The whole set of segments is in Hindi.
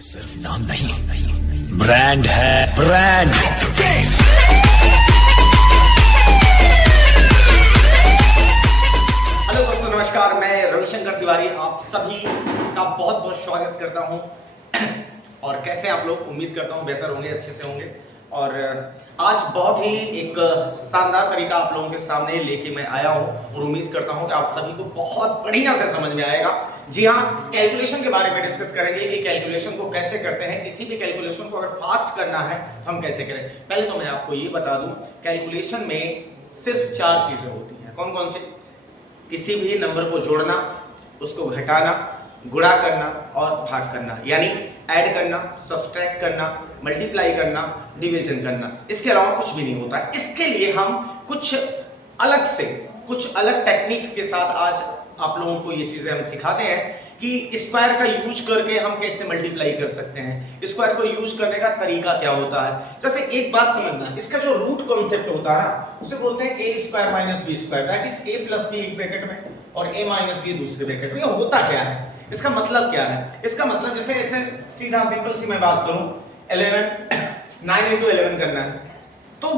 ये सिर्फ नाम नहीं, ब्रांड है, ब्रांड। हेलो दोस्तों, नमस्कार। मैं रविशंकर तिवारी आप सभी का बहुत बहुत स्वागत करता हूं। और कैसे आप लोग? उम्मीद करता हूं बेहतर होंगे, अच्छे से होंगे। और आज बहुत ही एक शानदार तरीका आप लोगों के सामने लेके मैं आया हूं और उम्मीद करता हूं कि आप सभी को बहुत बढ़िया से समझ में आएगा। जी हाँ, कैलकुलेशन के बारे में डिस्कस करेंगे कि कैलकुलेशन को कैसे करते हैं। किसी भी कैलकुलेशन को अगर फास्ट करना है हम कैसे करें। पहले तो मैं आपको ये बता दूं, कैलकुलेशन में सिर्फ 4 चीजें होती हैं। कौन कौन सी? किसी भी नंबर को जोड़ना, उसको घटाना, गुणा करना और भाग करना, यानी ऐड करना, सब्सट्रैक्ट करना, मल्टीप्लाई करना, डिवीजन करना। इसके अलावा कुछ भी नहीं होता है। इसके लिए हम कुछ अलग टेक्निक्स के साथ आज आप लोगों को ये चीजें हम सिखाते हैं कि स्क्वायर का यूज करके हम कैसे मल्टीप्लाई कर सकते हैं। स्क्वायर को यूज करने का तरीका क्या होता है। जैसे एक बात समझना, इसका जो रूट कॉन्सेप्ट होता है ना, उसे बोलते हैं a square minus B square, that is a plus B एक ब्रैकेट में और a माइनस बी दूसरे ब्रैकेट में। ये होता क्या है, इसका मतलब क्या है? इसका मतलब जैसे ऐसे सीधा सिंपल सी मैं बात करूं, 9 into 11 करना है तो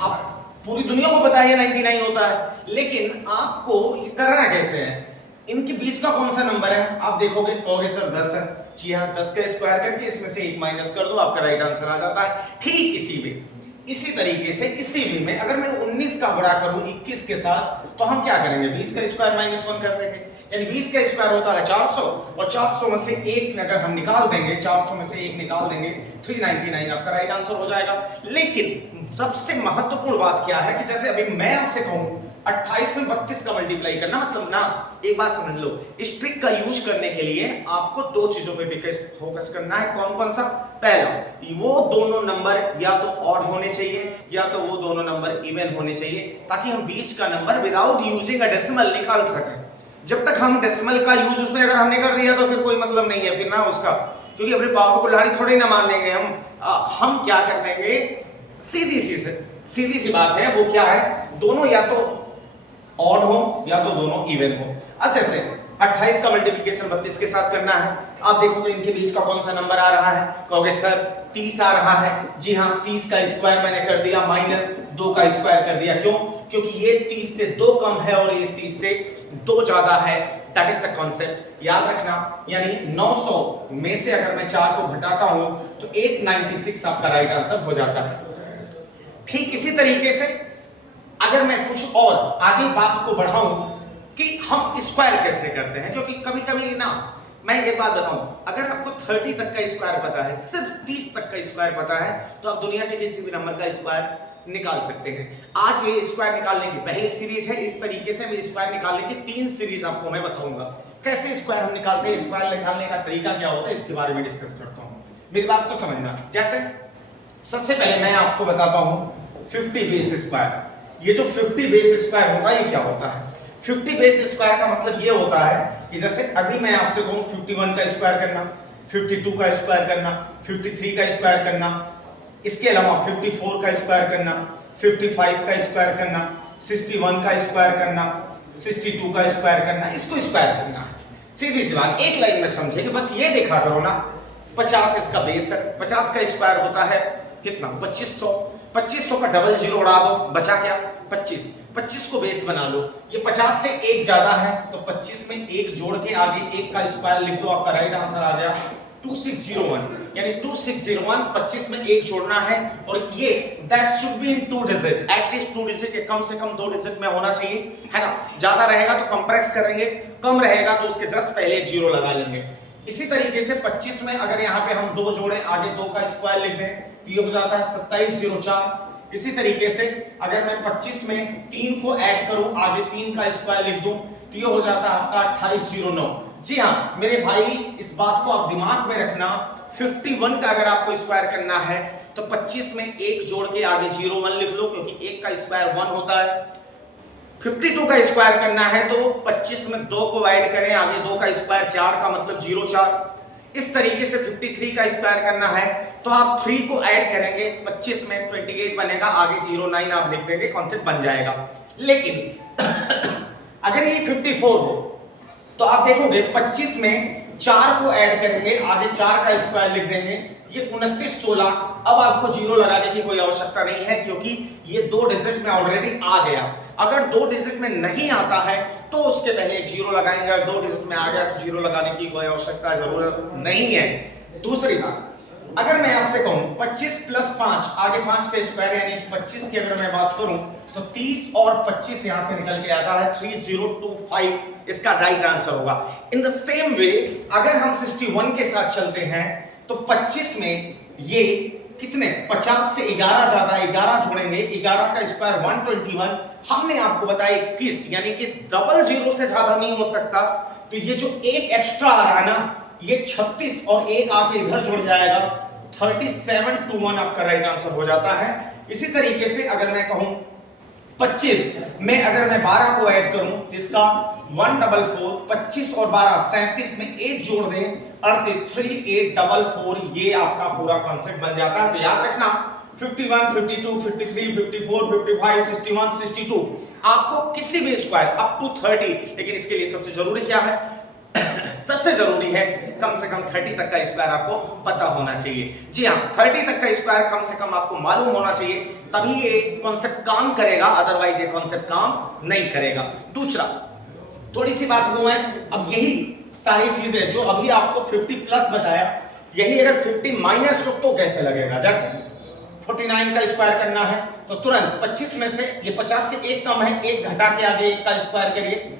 आप पूरी दुनिया को पता है 99 होता है, लेकिन आपको ये करना कैसे है? इनके बीच का कौन सा नंबर है आप देखोगे, कहोगे सर 10 है। जी हाँ, 10 का स्क्वायर करके इसमें से 1 माइनस कर दो, आपका राइट आंसर आ जाता है। ठीक इसी तरीके से इसी वे में अगर मैं 19 का गुणा करूं 21 के साथ तो हम क्या करेंगे, 20 का स्क्वायर माइनस 1 कर देंगे। यानी 20 का स्क्वायर होता है 400 और 400 में से 1 अगर हम निकाल देंगे, 400 में से 1 निकाल देंगे, 399 आपका राइट आंसर हो जाएगा। लेकिन सबसे महत्वपूर्ण बात क्या है कि जैसे अभी मैं आपसे कहूं 28 में 32 का मल्टीप्लाई करना, मतलब ना, एक बात समझ लो, इस ट्रिक का यूज करने के लिए आपको 2 चीजों पे फोकस करना है। कौन कौन सा? पहला, वो दोनों नंबर या तो ऑड होने चाहिए या तो वो दोनों नंबर इवन होने चाहिए, ताकि हम बीच का number without using a decimal निकाल सकें। जब तक हम डेसिमल का यूज उसमें अगर हमने कर दिया तो फिर कोई मतलब नहीं है फिर ना उसका, क्योंकि अपने पापा को लाड़ी थोड़ी ना मान लेंगे हम क्या कर लेंगे, सीधी सी बात है। वो क्या है, दोनों या तो ऑड हो या तो दोनों इवन हो। अब जैसे 28 का मल्टीप्लिकेशन 32 के साथ करना है, आप देखोगे इनके बीच का कौन सा नंबर आ रहा है, कहोगे सर 30 आ रहा है। जी हाँ, 30 का स्क्वायर मैंने कर दिया माइनस 2 का स्क्वायर कर दिया। क्यों? क्योंकि ये 30 से 2 कम है और ये 30 से 2 ज्यादा है। दैट इज द कॉन्सेप्ट, याद रखना। यानी 900 में से अगर मैं 4 को घटाता हूं तो 896 आपका राइट आंसर हो जाता है। ठीक इसी तरीके से अगर मैं कुछ और आगे बात को बढ़ाऊं कि हम स्क्वायर कैसे करते हैं, क्योंकि कभी कभी ना, मैं एक बात बताऊं, अगर आपको 30 तक का स्क्वायर पता है, सिर्फ 30 तक का स्क्वायर पता है, तो आप दुनिया के किसी भी नंबर का स्क्वायर निकाल सकते हैं। आज ये स्क्वायर निकालने की पहली सीरीज है। इस तरीके से मैं स्क्वायर निकालने की 3 सीरीज आपको मैं बताऊंगा। कैसे स्क्वायर हम निकालते हैं, स्क्वायर निकालने का तरीका क्या होता है, इसके बारे में डिस्कस करता हूं। मेरी बात को समझना। जैसे सबसे पहले मैं आपको बताता हूं 50 बेस स्क्वायर। ये जो 50 बेस स्क्वायर होता है, ये क्या होता है? 50 बेस स्क्वायर का मतलब ये होता है कि जैसे अभी मैं आपसे कहूं 51 का स्क्वायर करना, 52 का स्क्वायर करना, 53 का स्क्वायर करना, इसके अलावा 54 का स्क्वायर करना, 55 का स्क्वायर करना, 61 का स्क्वायर करना, 62 का स्क्वायर करना, इसको स्क्वायर करना है। सीधी सी बात, एक लाइन में समझेंगे, बस ये देखा करो ना। 50 इसका बेस है, 50 का स्क्वायर होता है कितना? 2500। 2500 का डबल जीरो उड़ा दो, बचा क्या? 25। 25 को बेस बना लो। ये 50 से 1 ज्यादा है तो 25 में 1 जोड़ के आगे 1 का स्क्वायर लिख दो, आपका राइट आंसर आ गया 2601। यानी 2601, 25 में 1 जोड़ना है और ये that should be in 2 digit, at least 2 digit के कम से कम 2 डिजिट में होना चाहिए, है ना। ज्यादा रहेगा तो कंप्रेस करेंगे, कम रहेगा तो उसके जस्ट पहले एक जीरो लगा लेंगे। इसी तरीके से 25 में अगर यहाँ पे हम 2 जोड़े, आगे 2 का स्क्वायर लिख दें तो ये हो जाता है 2704। इसी तरीके से अगर मैं 25 में 3 को ऐड करूं, आगे 3 का स्क्वायर लिख दूं तो ये हो जाता है आपका 2809। जी हाँ मेरे भाई, इस बात को आप दिमाग में रखना। 51 का अगर आपको स्क्वायर करना है तो 25 में 1 जोड़ के आगे 01 लिख लो, क्योंकि 1 का स्क्वायर 1 होता है। 52 का स्क्वायर करना है तो 25 में 2 को ऐड करें, आगे 2 का स्क्वायर 4 का मतलब 04। इस तरीके से 53 का स्क्वायर करना है तो आप 3 को ऐड करेंगे, 25 में 28 बनेगा, आगे 09 आप लिख देंगे, कॉन्सेप्ट बन जाएगा। लेकिन अगर ये 54 हो तो आप देखोगे 25 में 4 को ऐड करेंगे, आगे 4 का स्क्वायर लिख देंगे, ये 29 16। अब आपको जीरो लगाने की कोई आवश्यकता नहीं है क्योंकि ये 2 डिजिट में ऑलरेडी आ गया। अगर 2 डिजिट में नहीं आता है तो उसके पहले एक जीरो लगाएंगे, अगर 2 डिजिट में आ गया तो जीरो लगाने की कोई आवश्यकता जरूरत नहीं है। दूसरी बात, अगर मैं आपसे कहूं 25 प्लस 5, आगे 5 का स्क्वायर यानी कि 25 की अगर मैं बात करूं तो 30 और 25 यहां से निकल के आता है 3025, इसका राइट आंसर होगा। इन द सेम वे अगर हम 61 के साथ चलते हैं तो 25 में ये कितने 50 से 11 ज्यादा, 11 जोड़ेंगे, 11 का स्क्वायर 121। हमने आपको बताया 21, यानी कि डबल जीरो से ज्यादा नहीं हो सकता। तो ये जो एक एक्स्ट्रा आ रहा है ना, ये 36 और एक आके इधर जुड़ जाएगा, 3721 आपका राइट आंसर हो जाता है। इसी तरीके से अगर मैं कहूं 25 में अगर मैं 12 को ऐड करूं तो इसका 144, 25 और 12 37 में 1 जोड़ दें 38, 3844, ये आपका पूरा कॉन्सेप्ट बन जाता है। तो याद रखना 51, 52, 53, 54, 55, 61, 62 आपको किसी भी स्क्वायर अप टू 30, लेकिन इसके लिए सबसे जरूरी क्या है सबसे जरूरी है कम से कम 30 तक का स्क्वायर आपको पता होना चाहिए। जी हाँ, 30 तक का स्क्वायर कम से कम आपको मालूम होना चाहिए, तभी ये कॉन्सेप्ट काम करेगा, अदरवाइज ये कॉन्सेप्ट काम नहीं करेगा। दूसरा, थोड़ी सी बात वो है, अब यही सारी चीजें जो अभी आपको 50 प्लस बताया, यही अगर 50 माइनस हो तो कैसे लगेगा। जैसे 49 का स्क्वायर करना है तो तुरंत 25 में से ये 50 से एक कम है, एक घटा के आगे एक का स्क्वायर करिए,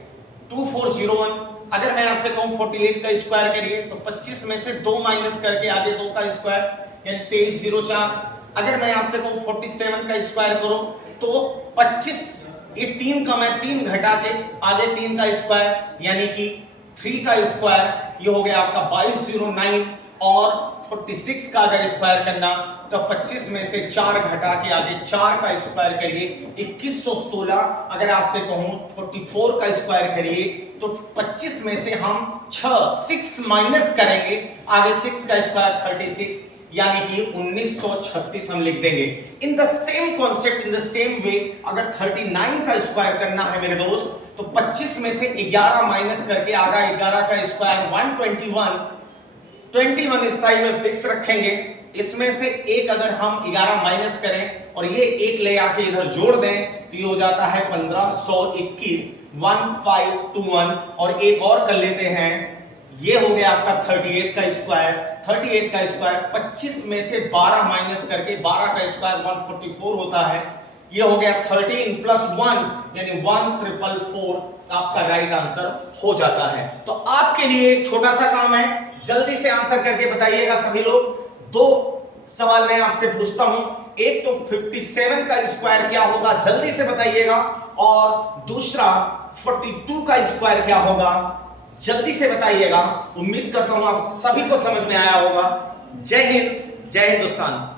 2401। अगर मैं आपसे कहूं 48 का स्क्वायर करिए तो 25 में से 2 माइनस करके आगे 2 का स्क्वायर यानी 2304। अगर मैं आपसे कहूं 47 का स्क्वायर करो तो 25, ये 3 कम है, 3 घटा के आगे 3 का स्क्वायर यानी कि 3 का स्क्वायर, ये हो गया आपका 2209। और 46 का अगर स्क्वायर करना तो 25 में से 4 घटा के आगे 4 का स्क्वायर करिए 2116। अगर आपसे कहूं 44 का स्क्वायर करिए तो 25 में से हम 6 माइनस करेंगे, आगे 6 का स्क्वायर 36 यानी कि 1936 हम लिख देंगे। In the same concept, in the same way अगर 39 का स्क्वायर करना है मेरे दोस्त तो 25 में से 11 माइनस करके आगा 11 का स्क्वायर 121 स्टाइल में फिक्स रखेंगे। इसमें से एक अगर हम 11 माइनस करें और ये एक ले आके इधर जोड़ दें तो ये हो जाता है 1521, 1521। और एक और कर लेते हैं, ये हो गया आपका 38 का स्क्वायर। 38 का स्क्वायर 25 में से 12 माइनस करके 12 का स्क्वायर 144 होता है। ये हो गया 13 प्लस 1 यानी 1444 आपका राइट आंसर हो जाता है। तो आपके लिए एक छोटा सा काम है, जल्दी से आंसर करके बताइएगा सभी लोग। 2 सवाल मैं आपसे पूछता हूं, एक तो 57 का स्क्वायर क्या होगा जल्दी से बताइएगा, और दूसरा 42 का स्क्वायर क्या होगा जल्दी से बताइएगा। उम्मीद करता हूं आप सभी को समझ में आया होगा। जय हिंद, जय हिंदुस्तान।